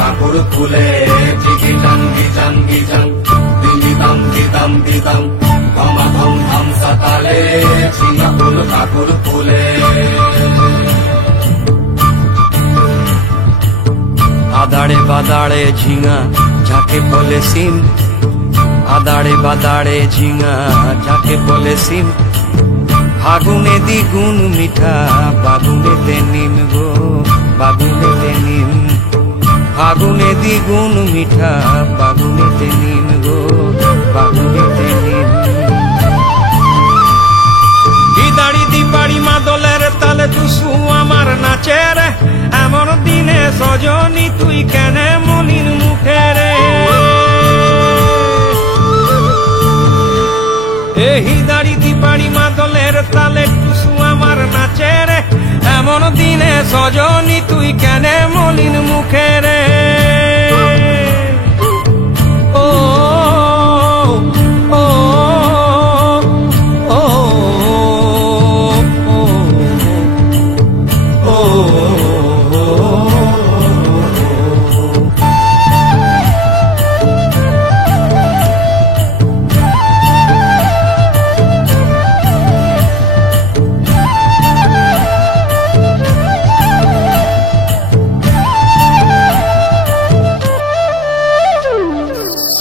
ঠাকুর ফুলে জিগিটাং গিজাং গিজাং দিগিতাম গিতাম গিতাম ধমা ধম ধম সাতালে ঝিঙা ফুল ঠাকুর ফুলে। আদাড়ে বাদাড়ে ঝিঙা যাকে বলে সিম, আদাড়ে বাদাড়ে ঝিঙা যাকে বলে সিম, ফাগুনে দ্বিগুণ মিঠা বাগুনেতে নিম গো বাগুনেতে নিম, ফাগুনে দ্বিগুণ মিঠা বাগুনেতে নিম গো বাগুনেতে নিম। দিদাড়ি দিপাড়ি মাদলের তালে টুসু আমার নাচে রে, এমন দিনে সজনী তুই কেনে মনির মুখে রে। এই দাড়ি দিপাড়ি মাদলের তালে টুসু আমার নাচে রে, এমন দিনে সজনী তুই কেনে মলিন মুখে রে। ও ও ও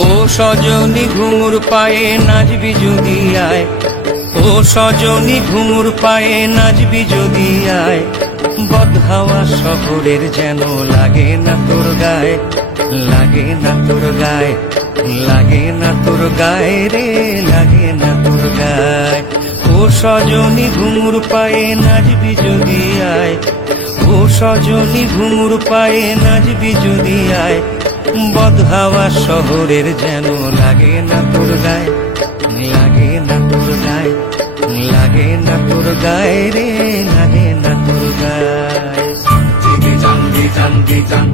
ও সজনী ঘুঙুর পায়ে নাচবি যদি আয়, ও সজনী ঘুঙুর পায়ে নাচবি যদি আয়, বদহাওয়া শহরের যেন লাগে না তোর গায়ে, লাগে না তোর গায়ে, লাগে না তোর গায়ে রে, লাগে না তোর গায়ে। ও সজনী ঘুঙুর পায়ে নাচবি যদি আয়, ও সজনী ঘুঙুর পায়ে নাচবি যদি আয়, বদহাওয়া শহরের যেন লাগে না তোর গায়ে, লাগে না তোর গায়ে, লাগে না তোর গায়ে রে, লাগে না তোর গায়ে। জিগিটাং গিজাং গিজাং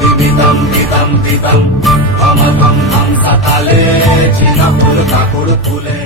দিগিতাম গিতাম গিতাম ধমা ধম ধম সাতালে ঝিঙা ফুল ঠাকুর ফুলে।